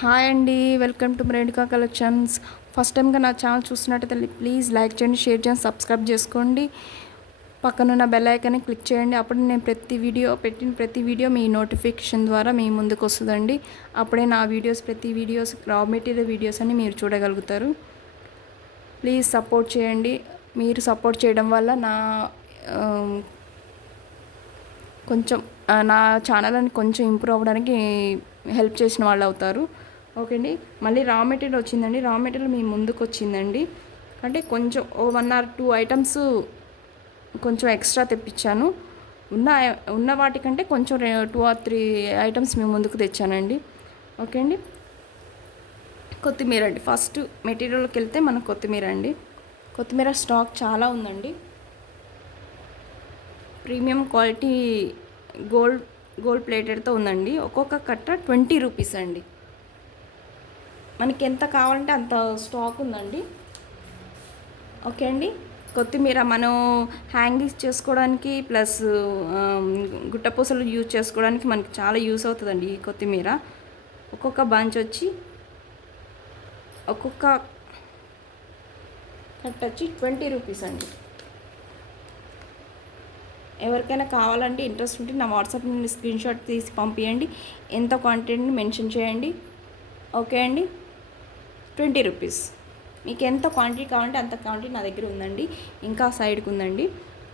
Hi అండి, welcome to Renuka collections. First టైంగా నా ఛానల్ చూస్తున్నట్టయితే ప్లీజ్ లైక్ చేయండి, షేర్ చేయండి, సబ్స్క్రైబ్ చేసుకోండి. పక్కనున్న బెల్ ఐకాన్ని క్లిక్ చేయండి. అప్పుడు నేను పెట్టిన ప్రతి వీడియో మీ నోటిఫికేషన్ ద్వారా మీ ముందుకు వస్తుందండి. అప్పుడే నా ప్రతి వీడియోస్ రా మెటీరియల్ వీడియోస్ అని మీరు చూడగలుగుతారు. ప్లీజ్ సపోర్ట్ చేయండి. మీరు సపోర్ట్ చేయడం వల్ల కొంచెం నా ఛానల్ అని కొంచెం ఇంప్రూవ్ అవ్వడానికి హెల్ప్ చేసిన వాళ్ళు అవుతారు. ఓకే అండి. మళ్ళీ రా మెటీరియల్ వచ్చిందండి. రా మెటీరియల్ మీ ముందుకు వచ్చిందండి. అంటే కొంచెం 1 or 2 ఐటమ్స్ కొంచెం ఎక్స్ట్రా తెప్పించాను. ఉన్న వాటికంటే కొంచెం 2 or 3 ఐటమ్స్ మీ ముందుకు తెచ్చానండి. ఓకే అండి. కొత్తిమీర అండి. ఫస్ట్ మెటీరియల్కి వెళ్తే మనకు కొత్తిమీర అండి. కొత్తిమీర స్టాక్ చాలా ఉందండి. ప్రీమియం క్వాలిటీ గోల్డ్ ప్లేటెడ్తో ఉందండి. ఒక్కొక్క కట్ట 20 రూపీస్ అండి. మనకి ఎంత కావాలంటే అంత స్టాక్ ఉందండి. ఓకే అండి. కొత్తిమీర మనం హ్యాంగింగ్స్ చేసుకోవడానికి ప్లస్ గుట్టపూసలు యూజ్ చేసుకోవడానికి మనకి చాలా యూస్ అవుతుందండి ఈ కొత్తిమీర. ఒక్కొక్క బంచ్ వచ్చి ఒక్కొక్క కట్ట వచ్చి 20 రూపీస్ అండి. ఎవరికైనా కావాలంటే ఇంట్రెస్ట్ ఉంటే నా వాట్సాప్ నుండి స్క్రీన్ షాట్ తీసి పంపించండి. ఎంత క్వాంటిటీని మెన్షన్ చేయండి. ఓకే అండి. 20 రూపీస్. మీకు ఎంత క్వాంటిటీ కావాలంటే అంత క్వాంటిటీ నా దగ్గర ఉందండి. ఇంకా సైడ్కి ఉందండి.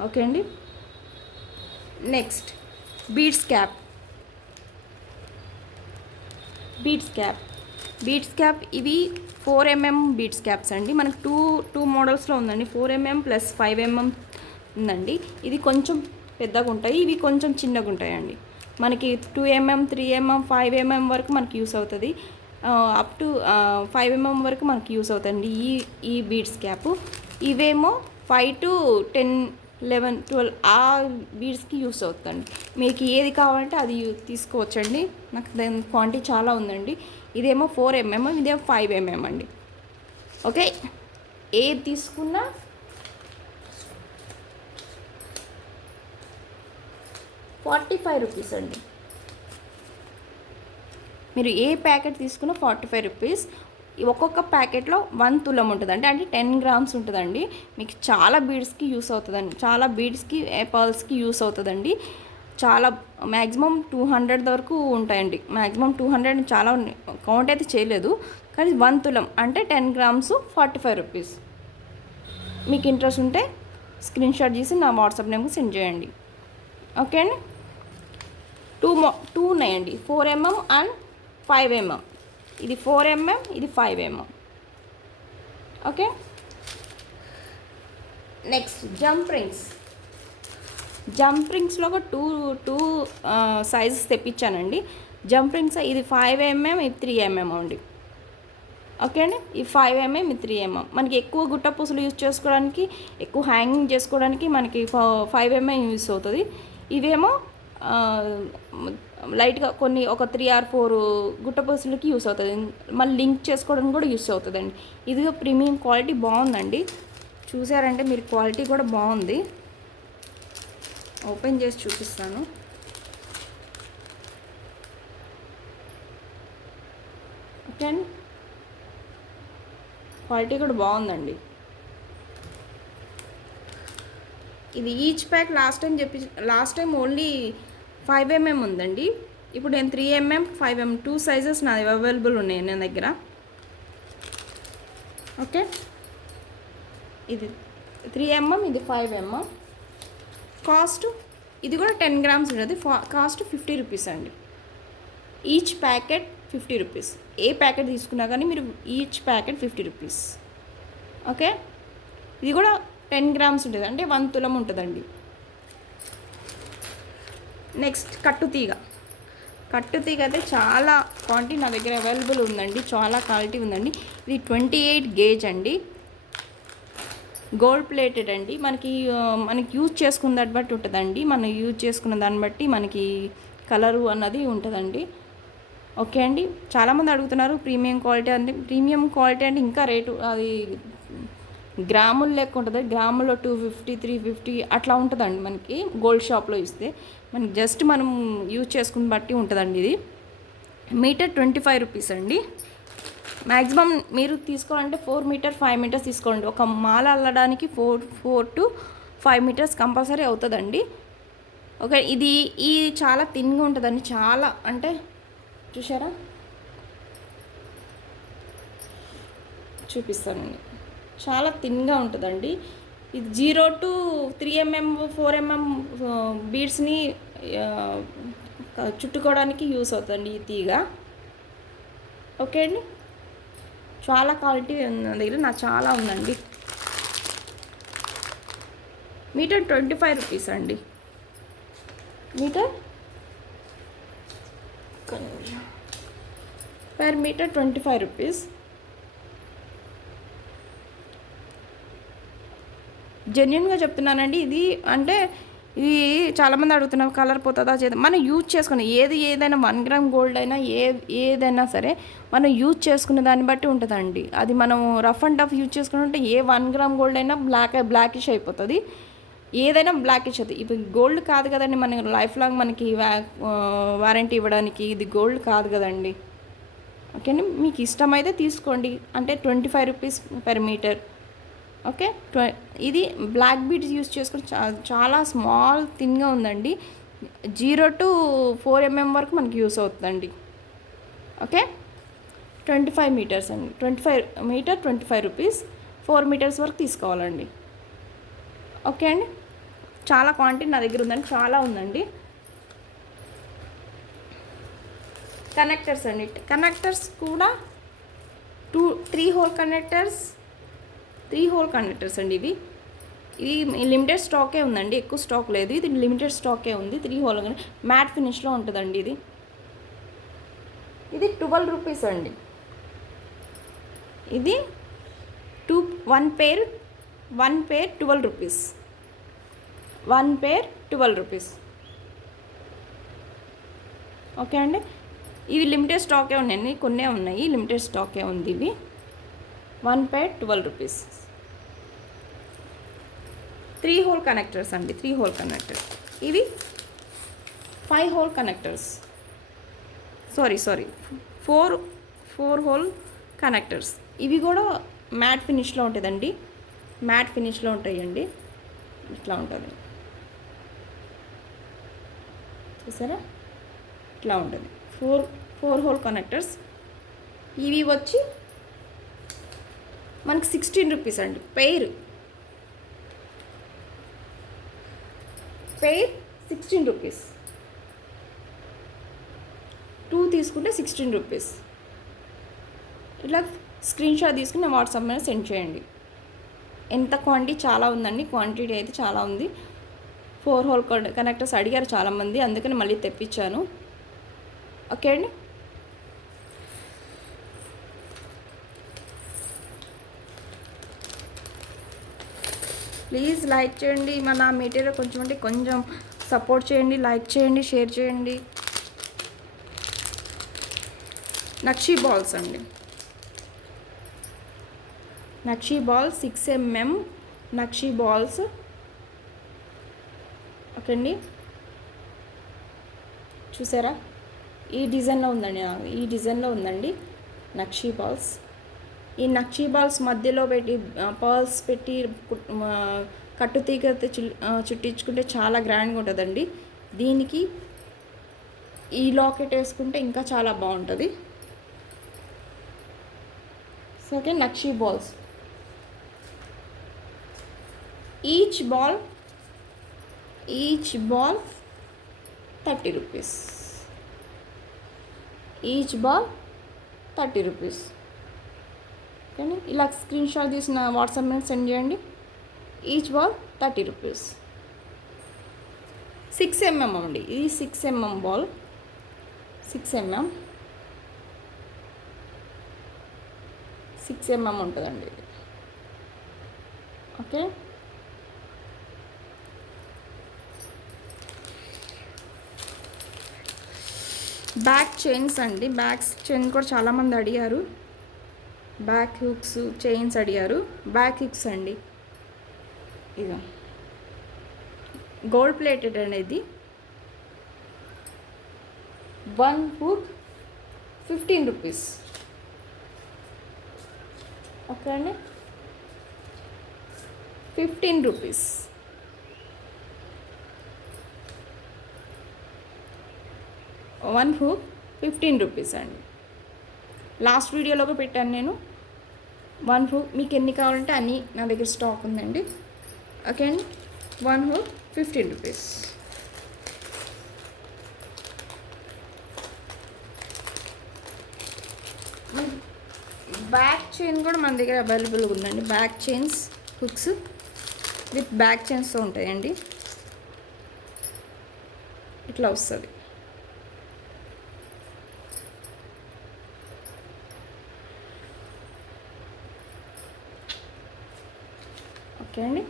ఓకే అండి. Next beads cap. ఇవి 4mm బీడ్స్ క్యాప్స్ అండి. మనకు టూ మోడల్స్లో ఉందండి. 4mm ప్లస్ 5mm ఉందండి. ఇది కొంచెం పెద్దగా ఉంటాయి, ఇవి కొంచెం చిన్నగా ఉంటాయండి. మనకి 2mm 3mm 5mm వరకు మనకి యూస్ అవుతుంది. అప్ టు 5mm వరకు మనకి యూస్ అవుతుంది ఈ బీడ్స్ క్యాప్. ఇవేమో 5 to 10 11 12 ఆ బీడ్స్కి యూస్ అవుతుందండి. మీకు ఏది కావాలంటే అది తీసుకోవచ్చండి. నాకు దాని క్వాంటిటీ చాలా ఉందండి. ఇదేమో 4mm, ఇదేమో 5mm అండి. ఓకే. ఏది తీసుకున్నా 45 రూపీస్ అండి. మీరు ఏ ప్యాకెట్ తీసుకున్నా 45 రూపీస్. ఒక్కొక్క ప్యాకెట్లో 1 తులం ఉంటుందండి. అంటే 10 grams ఉంటుందండి. మీకు చాలా బీడ్స్కి యూస్ అవుతుందండి. చాలా బీడ్స్కి పర్ల్స్కి యూస్ అవుతుందండి. చాలా మ్యాక్సిమం 200 వరకు ఉంటాయండి. మ్యాక్సిమం 200 చాలా కౌంట్ అయితే చేయలేదు. కానీ 1 తులం అంటే 10 grams 45 రూపీస్. మీకు ఇంట్రెస్ట్ ఉంటే స్క్రీన్ షాట్ చేసి నా వాట్సాప్ నెంబర్కి సెండ్ చేయండి. ఓకే అండి. టూ ఉన్నాయండి. 4mm and 5mm. ఇది 4mm, ఇది 5mm. ఓకే. నెక్స్ట్ జంప్ రింగ్స్లో ఒక టూ సైజెస్ తెప్పించానండి. జంప్ రింగ్స్ ఇది 5mm, ఇది 3mm అండి. ఓకే అండి. ఈ 5mm, ఇది 3mm. మనకి ఎక్కువ గుట్టపూసలు యూజ్ చేసుకోవడానికి, ఎక్కువ హ్యాంగింగ్ చేసుకోవడానికి మనకి 5mm యూస్ అవుతుంది. ఇవేమో లైట్గా కొన్ని ఒక 3 or 4 గుట్టపూసలకి యూస్ అవుతుంది. మళ్ళీ లింక్ చేసుకోవడానికి కూడా యూస్ అవుతుందండి. ఇది ప్రీమియం క్వాలిటీ బాగుందండి. చూసారంటే మీరు క్వాలిటీ కూడా బాగుంది. ఓపెన్ చేసి చూపిస్తాను. ఓకే అండి. క్వాలిటీ కూడా బాగుందండి. ఇది each pack last time only 5mm ఉందండి. ఇప్పుడు నేను 3mm 5mm 2 సైజెస్ నాది అవైలబుల్ ఉన్నాయి నా దగ్గర. ఓకే. ఇది 3mm, ఇది 5mm. కాస్ట్ ఇది కూడా 10 grams ఉంటుంది. కాస్ట్ 50 రూపీస్ అండి. Each packet 50 rupees. ఏ ప్యాకెట్ తీసుకున్నా కానీ మీరు ఈచ్ ప్యాకెట్ 50 రూపీస్. ఓకే. ఇది కూడా 10 grams ఉంటుంది, అంటే 1 తులం ఉంటుందండి. నెక్స్ట్ కట్టుతీగ అయితే చాలా క్వాంటిటీ నా దగ్గర అవైలబుల్ ఉందండి. చాలా క్వాలిటీ ఉందండి. ఇది 28 gauge అండి. గోల్డ్ ప్లేటెడ్ అండి. మనకి యూజ్ చేసుకున్న దాన్ని బట్టి ఉంటుందండి. మనం యూజ్ చేసుకున్న దాన్ని బట్టి మనకి కలరు అన్నది ఉంటుందండి. ఓకే అండి. చాలామంది అడుగుతున్నారు ప్రీమియం క్వాలిటీ అంటే ఇంకా రేటు అది గ్రాములు లెక్క ఉంటుంది. గ్రాములో 250 350 అట్లా ఉంటుందండి. మనకి గోల్డ్ షాప్లో ఇస్తే మనకి జస్ట్ మనం యూజ్ చేసుకుని బట్టి ఉంటుందండి ఇది. మీటర్ 25 రూపీస్ అండి. మ్యాక్సిమం మీరు తీసుకోవాలంటే 4 మీటర్ 5 మీటర్స్ తీసుకోండి. ఒక మాల అల్లడానికి 4 to 5 మీటర్స్ కంపల్సరీ అవుతుందండి. ఓకే, ఇది చాలా థిన్గా ఉంటుందండి. చాలా అంటే చూసారా, చూపిస్తానండి. చాలా థిన్గా ఉంటుందండి. ఇది 0 to 3 mm 4 mm బీడ్స్ని చుట్టుకోవడానికి యూస్ అవుతుందండి ఈ తీగ. ఓకే అండి, చాలా క్వాలిటీ ఉంది నా దగ్గర, నాకు చాలా ఉందండి. మీటర్ 25 రూపీస్ అండి. Meter per meter 25 rupees. జెన్యున్గా చెప్తున్నానండి. ఇది అంటే ఇది చాలామంది అడుగుతున్నారు కలర్ పోతుందా చేద్దాం. మనం యూజ్ చేసుకునే ఏదైనా 1 గ్రామ్ గోల్డ్ అయినా ఏదైనా సరే మనం యూజ్ చేసుకునే దాన్ని బట్టి ఉంటుందండి. అది మనం రఫ్ అండ్ టఫ్ యూజ్ చేసుకుంటే 1 గ్రామ్ గోల్డ్ అయినా బ్లాకిష్ అయిపోతుంది, ఏదైనా బ్లాకిష్ అవుతుంది. ఇప్పుడు గోల్డ్ కాదు కదండి, మన లైఫ్ లాంగ్ మనకి వారంటీ ఇవ్వడానికి ఇది గోల్డ్ కాదు కదండి. ఓకేనా, మీకు ఇష్టమైతే తీసుకోండి. అంటే 25 రూపీస్ పర్ మీటర్. ఓకే, ఇది బ్లాక్ బీడ్స్ యూస్ చేసుకుని చాలా స్మాల్ థిన్గా ఉందండి. 0 to 4 mm వరకు మనకి యూస్ అవుతుందండి. ఓకే, 25 మీటర్స్ అండి. 25 మీటర్ 25 రూపీస్. 4 మీటర్స్ వరకు తీసుకోవాలండి. ఓకే అండి, చాలా క్వాంటిటీ నా దగ్గర ఉందండి, చాలా ఉందండి. కనెక్టర్స్ అండి. కనెక్టర్స్ కూడా 3 హోల్ కనెక్టర్స్, 3 హోల్ కనెక్టర్స్ అండి. ఇది లిమిటెడ్ స్టాకే ఉందండి, ఎక్కువ స్టాక్ లేదు. ఇది లిమిటెడ్ స్టాకే ఉంది. 3 హోల్ మ్యాట్ ఫినిష్లో ఉంటుందండి. ఇది 12 రూపీస్ అండి. ఇది 1 పేర్ 12 రూపీస్. 1 పేర్ 12 రూపీస్. ఓకే అండి, ఇవి లిమిటెడ్ స్టాకే ఉన్నాయండి, కొన్నే ఉన్నాయి, లిమిటెడ్ స్టాకే ఉంది. ఇవి 1 పేర్ 12 రూపీస్. 3 హోల్ కనెక్టర్స్ అండి. 3 హోల్ కనెక్టర్. ఇవి 5 whole connectors. Sorry 4 whole connectors. ఇవి కూడా మ్యాట్ ఫినిష్లో ఉంటుందండి, మ్యాట్ ఫినిష్లో ఉంటాయండి. ఇట్లా ఉంటుంది, చూసారా, ఇట్లా ఉంటుంది. 4 హోల్ కనెక్టర్స్. ఇవి వచ్చి మనకి 16 రూపీస్ అండి. Pair 16 rupees. 2 తీసుకుంటే 16 రూపీస్. ఇట్లా స్క్రీన్ షాట్ తీసుకుని వాట్సాప్ మీద సెండ్ చేయండి. ఎంత క్వాంటిటీ చాలా ఉందండి, క్వాంటిటీ అయితే చాలా ఉంది. 4 హోల్ కనెక్టర్స్ అడిగారు చాలామంది, అందుకని మళ్ళీ తెప్పించాను. ఓకే అండి, ప్లీజ్ లైక్ చేయండి. మన మెటీరియల్ కొంచెం అంటే కొంచెం సపోర్ట్ చేయండి, లైక్ చేయండి, షేర్ చేయండి. నక్షీ బాల్స్ అండి. Nakshi balls 6 mm nakshi balls. Okay అండి, చూసారా, ఈ డిజైన్లో ఉందండి నక్షీ బాల్స్. ఈ నక్షీ బాల్స్ మధ్యలో పెట్టి పర్ల్స్ పెట్టి కట్టుతీగ చుట్టించుకుంటే చాలా గ్రాండ్గా ఉంటుందండి. దీనికి ఈ లాకెట్ వేసుకుంటే ఇంకా చాలా బాగుంటుంది. So okay, nakshi balls. Each ball 30 rupees. Each ball 30 rupees. ఓకేనా, ఇలా స్క్రీన్ షాట్ తీసిన వాట్సాప్ మీద సెండ్ చేయండి. Each ball 30 rupees. 6 mm అండి. ఇది 6 mm బాల్. 6 mm ఉంటుందండి ఇది. ఓకే, బ్యాక్ చైన్స్ అండి. బ్యాక్ చైన్ కూడా చాలామంది అడిగారు. బ్యాక్ హుక్స్ చైన్స్ అడిగారు. బ్యాక్ హుక్స్ అండి. ఇక గోల్డ్ ప్లేటెడ్ అనేది 1 హుక్ ₹15. ఓకే అండి, ₹15. వన్ హుక్ ₹15 అండి. లాస్ట్ వీడియోలోకి పెట్టాను నేను. వన్ హుక్ మీకు ఎన్ని కావాలంటే అన్నీ నా దగ్గర స్టాక్ ఉందండి. ఓకే అండి, వన్ హుక్ ₹15. బ్యాక్ చైన్ కూడా మన దగ్గర అవైలబుల్గా ఉందండి. Back chains hooks with back చైన్స్తో ఉంటాయండి. ఇట్లా వస్తుంది. ఓకే అండి,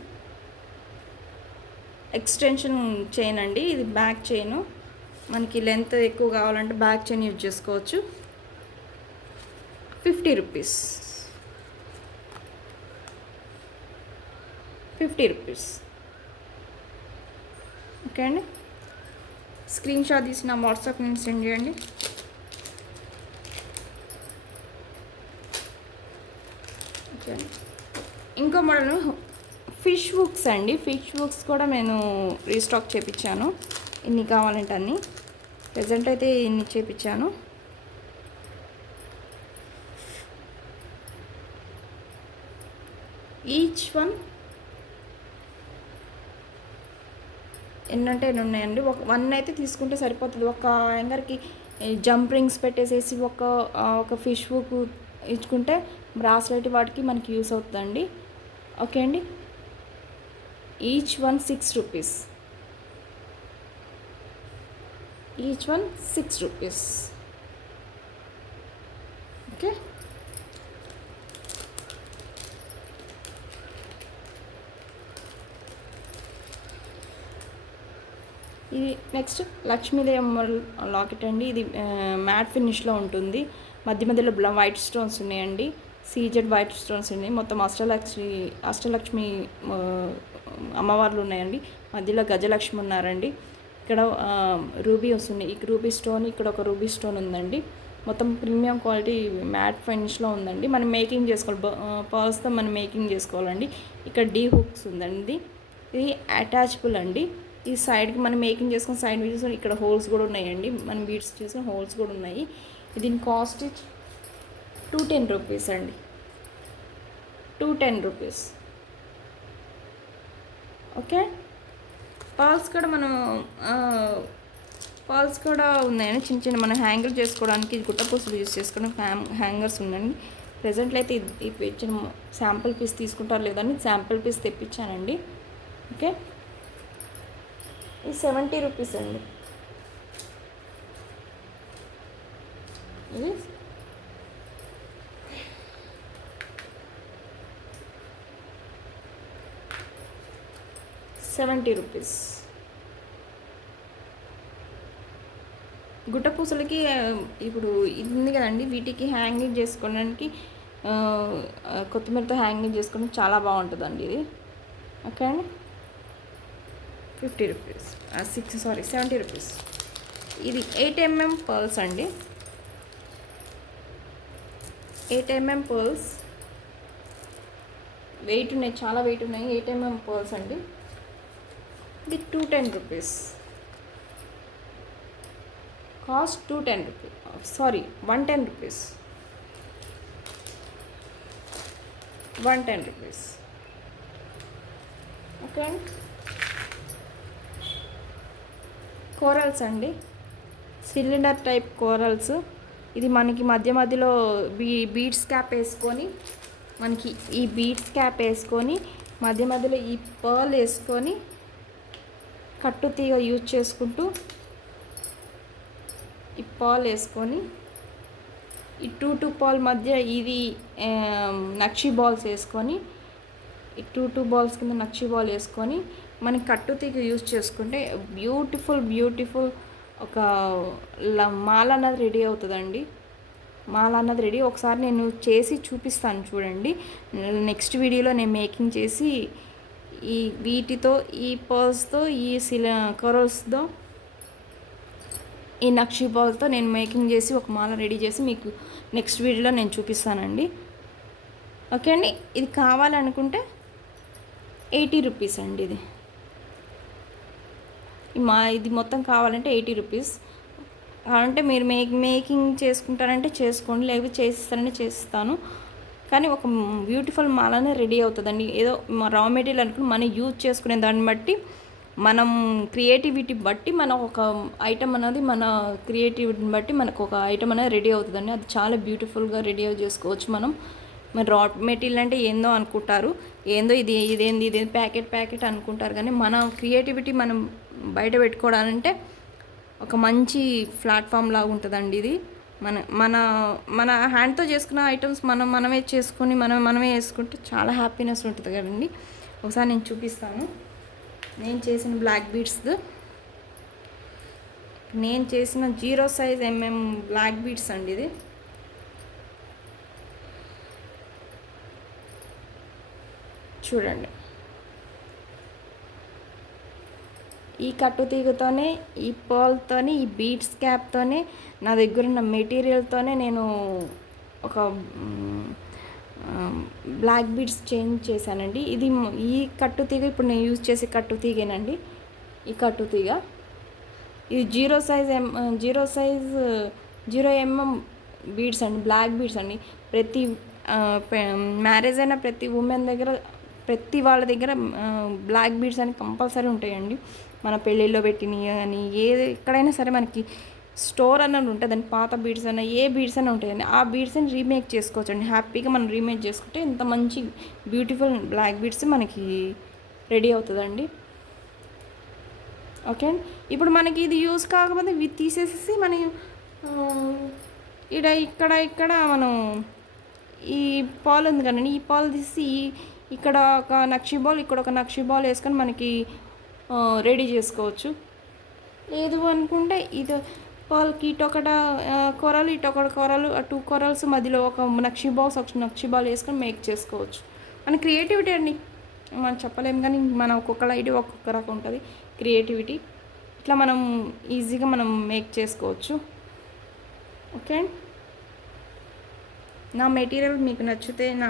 ఎక్స్టెన్షన్ చైన్ అండి ఇది. బ్యాక్ చైన్ మనకి లెంత్ ఎక్కువ కావాలంటే బ్యాక్ చైన్ యూజ్ చేసుకోవచ్చు. ₹50. ₹50. ఓకే అండి, స్క్రీన్ షాట్ తీసి నా వాట్సాప్ నుంచి సెండ్ చేయండి. ఓకే అండి, ఇంకో మోడల్ ఫిష్ హుక్స్ అండి. ఫిష్ హుక్స్ కూడా నేను రీస్టాక్ చేయించాను. ఇన్ని కావాలంటే అన్నీ. ప్రజెంట్ అయితే ఇన్ని చేయించాను. ఈచ్ వన్ ఎన్నంటే ఎన్ని ఉన్నాయండి. వన్ అయితే తీసుకుంటే సరిపోతుంది. ఒక హ్యాంగర్కి జంప్ రింగ్స్ పెట్టేసేసి ఒక ఫిష్ హుక్ ఇచ్చుకుంటే బ్రాస్లెట్ వాటికి మనకి యూస్ అవుతుందండి. ఓకే అండి, each one ₹6. Each one ₹6. Okay, ఇది నెక్స్ట్ లక్ష్మీదేవి అమ్మవారి లాకెట్ అండి. ఇది మ్యాట్ ఫినిష్లో ఉంటుంది. మధ్య మధ్యలో వైట్ స్టోన్స్ ఉన్నాయండి. సీజెడ్ వైట్ స్టోన్స్ ఉన్నాయి. మొత్తం అష్టలక్ష్మి అమ్మవార్లు ఉన్నాయండి. మధ్యలో గజలక్ష్మి ఉన్నారండి. ఇక్కడ రూబీ వస్తుంది. ఈ రూబీ స్టోన్, ఇక్కడ ఒక రూబీ స్టోన్ ఉందండి. మొత్తం ప్రీమియం క్వాలిటీ మ్యాట్ ఫినిష్లో ఉందండి. మనం మేకింగ్ చేసుకోవాలి, పర్ల్స్తో మనం మేకింగ్ చేసుకోవాలండి. ఇక్కడ డీ హుక్స్ ఉందండి. ఇది అటాచబుల్ అండి. ఈ సైడ్కి మనం మేకింగ్ చేసుకుని సైడ్ వీడియోస్ ఇక్కడ హోల్స్ కూడా ఉన్నాయండి. మనం బీడ్స్ చేసుకుని హోల్స్ కూడా ఉన్నాయి. దీని కాస్ట్ ₹210 అండి. ₹210. ఓకే, పర్ల్స్ కూడా ఉన్నాయండి. చిన్న చిన్న మనం హ్యాంగర్ చేసుకోవడానికి గుట్టపూసలు యూజ్ చేసుకుని హ్యాంగర్స్ ఉందండి. ప్రెజెంట్లో అయితే ఇచ్చిన శాంపుల్ పీస్ తీసుకుంటారు లేదని శాంపుల్ పీస్ తెప్పించానండి. ఓకే, ఇది ₹70 అండి. ఇది ₹70. గుట్టపూసలకి ఇప్పుడు ఇది ఉంది కదండి, వీటికి హ్యాంగింగ్ చేసుకోవడానికి కొత్తిమీరతో హ్యాంగింగ్ చేసుకోవడానికి చాలా బాగుంటుందండి ఇది. ఓకే అండి, ₹70. ఇది 8mm పర్ల్స్ అండి. 8mm పర్ల్స్ వెయిట్ ఉన్నాయి, చాలా వెయిట్ ఉన్నాయి. 8mm పర్ల్స్ అండి. ఇది ₹210. కాస్ట్ ₹210. సారీ, ₹110. ₹110. ఓకే అండి, కోరల్స్ అండి. Cylinder type corals. ఇది మనకి మధ్య మధ్యలో బీడ్స్ క్యాప్ వేసుకొని, మనకి ఈ బీడ్స్ క్యాప్ వేసుకొని మధ్య మధ్యలో ఈ పర్ల్ వేసుకొని కట్టు తీగ యూజ్ చేసుకుంటూ ఈ పర్ల్ వేసుకొని ఈ టూ పాల్ మధ్య ఇది నక్షి బాల్స్ వేసుకొని ఈ టూ బాల్స్ కింద నక్షి బాల్ వేసుకొని మనకి కట్టు తీగ యూజ్ చేసుకుంటే బ్యూటిఫుల్ ఒక మాల అన్నది రెడీ అవుతుందండి. మాల అన్నది రెడీ. ఒకసారి నేను చేసి చూపిస్తాను చూడండి. నెక్స్ట్ వీడియోలో నేను మేకింగ్ చేసి ఈ వీటితో, ఈ పర్ల్స్తో, ఈ కరోల్స్తో ఈ నక్షి బాల్తో నేను మేకింగ్ చేసి ఒక మాల రెడీ చేసి మీకు నెక్స్ట్ వీడియోలో నేను చూపిస్తానండి. ఓకే అండి, ఇది కావాలనుకుంటే 80 రూపీస్ అండి. ఇది మొత్తం కావాలంటే 80 రూపీస్. అంటే మీరు మేకింగ్ చేసుకుంటారంటే చేసుకోండి, లేకపోతే చేసిస్తారంటే చేస్తాను. కానీ ఒక బ్యూటిఫుల్ మాలనే రెడీ అవుతుందండి. ఏదో రా మెటీరియల్ అనుకుని మనం యూజ్ చేసుకునే దాన్ని బట్టి, మనం క్రియేటివిటీ బట్టి మన ఒక ఐటమ్ అనేది, మన క్రియేటివిటీని బట్టి మనకు ఒక ఐటమ్ అనేది రెడీ అవుతుందండి. అది చాలా బ్యూటిఫుల్గా రెడీ చేసుకోవచ్చు మనం. మరి రా మెటీరియల్ అంటే ఏందో అనుకుంటారు, ఏందో ఇదేంది ప్యాకెట్ అనుకుంటారు. కానీ మన క్రియేటివిటీ మనం బయట పెట్టుకోవడాలంటే ఒక మంచి ప్లాట్ఫామ్ లాగా ఉంటుందండి ఇది. మన మన మన హ్యాండ్తో చేసుకున్న ఐటమ్స్ మనమే చేసుకొని మనమే వేసుకుంటే చాలా హ్యాపీనెస్ ఉంటుంది కదండి. ఒకసారి నేను చూపిస్తాను నేను చేసిన బ్లాక్ బీడ్స్. నేను చేసిన 0 సైజ్ బ్లాక్ బీడ్స్ అండి ఇది. చూడండి, ఈ కట్టు తీగతోనే, ఈ పర్ల్తోనే, ఈ బీడ్స్ క్యాప్తోనే, నా దగ్గర ఉన్న మెటీరియల్తోనే నేను ఒక బ్లాక్ బీడ్స్ చేంజ్ చేశానండి. ఈ కట్టు తీగ ఇప్పుడు నేను యూజ్ చేసే కట్టు తీగేనండి. ఈ కట్టు తీగ ఇది 0 సైజ్ 0 mm బీడ్స్ అండి, బ్లాక్ బీడ్స్ అండి. ప్రతి మ్యారేజ్ అయిన ప్రతి ఉమెన్ దగ్గర, ప్రతి వాళ్ళ దగ్గర బ్లాక్ బీడ్స్ అని కంపల్సరీ ఉంటాయండి. మన పెళ్ళిళ్ళలో పెట్టినవి కానీ ఎక్కడైనా సరే మనకి స్టోర్ అన్నది ఉంటుందండి. పాత బీడ్స్ అన్న ఏ బీడ్స్ అయినా ఉంటాయండి. ఆ బీడ్స్ని రీమేక్ చేసుకోవచ్చు అండి. హ్యాపీగా మనం రీమేక్ చేసుకుంటే ఇంత మంచి బ్యూటిఫుల్ బ్లాక్ బీడ్స్ మనకి రెడీ అవుతుందండి. ఓకే అండి, ఇప్పుడు మనకి ఇది యూస్ కాకపోతే ఇవి తీసేసి మనం ఇక్కడ మనం ఈ పాలు ఉంది కదండి, ఈ పాలు తీసి ఇక్కడ ఒక నక్షి బాల్, ఇక్కడ ఒక నక్షి బాల్ వేసుకొని మనకి రెడీ చేసుకోవచ్చు. లేదు అనుకుంటే ఇది పాలకి ఇటొకట కూరలు, ఇటొకటి కూరలు, 2 కూరల్స్ మధ్యలో ఒక నక్షి బాల్ వేసుకొని మేక్ చేసుకోవచ్చు. మన క్రియేటివిటీ అండి, మనం చెప్పలేము. కానీ మన ఒక్కొక్క ఐడియా ఒక్కొక్క రకం ఉంటుంది క్రియేటివిటీ. ఇట్లా మనం ఈజీగా మనం మేక్ చేసుకోవచ్చు. ఓకే అండి, నా మెటీరియల్ మీకు నచ్చితే, నా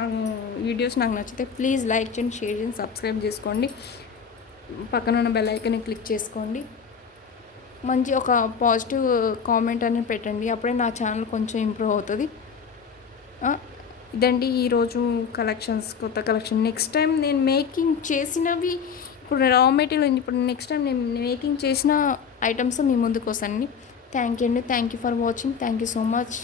వీడియోస్ నాకు నచ్చితే ప్లీజ్ లైక్ చేయండి, షేర్ చేయండి, సబ్స్క్రైబ్ చేసుకోండి. పక్కన ఉన్న బెల్ ఐకాన్ని క్లిక్ చేసుకోండి. మంచి ఒక పాజిటివ్ కామెంట్ అనేది పెట్టండి, అప్పుడే నా ఛానల్ కొంచెం ఇంప్రూవ్ అవుతుంది. ఇదండి ఈరోజు కలెక్షన్స్, కొత్త కలెక్షన్. నెక్స్ట్ టైం నేను మేకింగ్ చేసినవి, ఇప్పుడు రా మెటీరియల్, ఇప్పుడు నెక్స్ట్ టైం నేను మేకింగ్ చేసిన ఐటమ్స్ మీ ముందుకు వస్తానండి. థ్యాంక్ యూ అండి, thank you for watching, thank you so much.